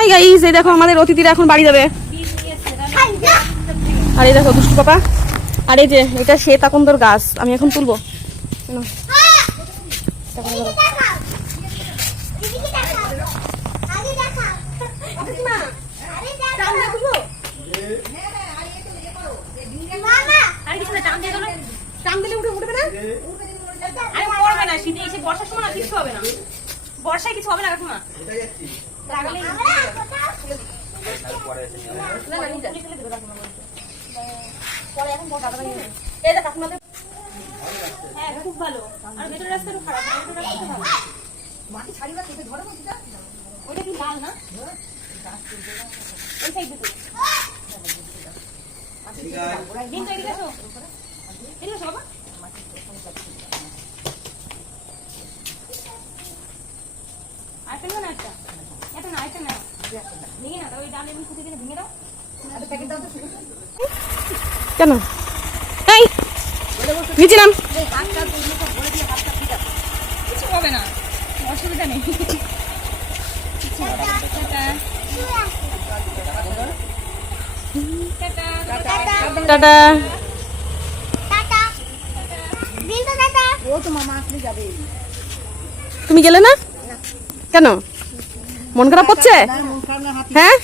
Hi guys এই দেখো আমাদের অতিথিরা এখন বাড়ি যাবে। আর এই দেখো দুষ্টু পাপা। আর এই যে, এটা শ্বেত আকন্দর গাছ। আমি এখন তুলবো। টান আরে, পড়বে না। শীতে এসে বর্ষার সময় না কিছু হবে না। বর্ষায় কিছু হবে না কাকিমা? হ্যাঁ খুব ভালো। আর ভেতরের রাস্তা একটু খারাপ ভেতরের রাস্তা ভালো মাটি ছাড়ি না তোকে ধরে বলছি ওইটা কি লাল না? ওই সাইড দিকে নেবে না একটা? এটা না এটা না। ভেঙে না ওই ডাল এমনি কুচি দিলে ভেঙে দাও। তো কেন? এই নিচে নাম কিছু হবে না অসুবিধা নেই। টাটা। তুমি গেলে না? কেন মন খারাপ হচ্ছে হ্যাঁ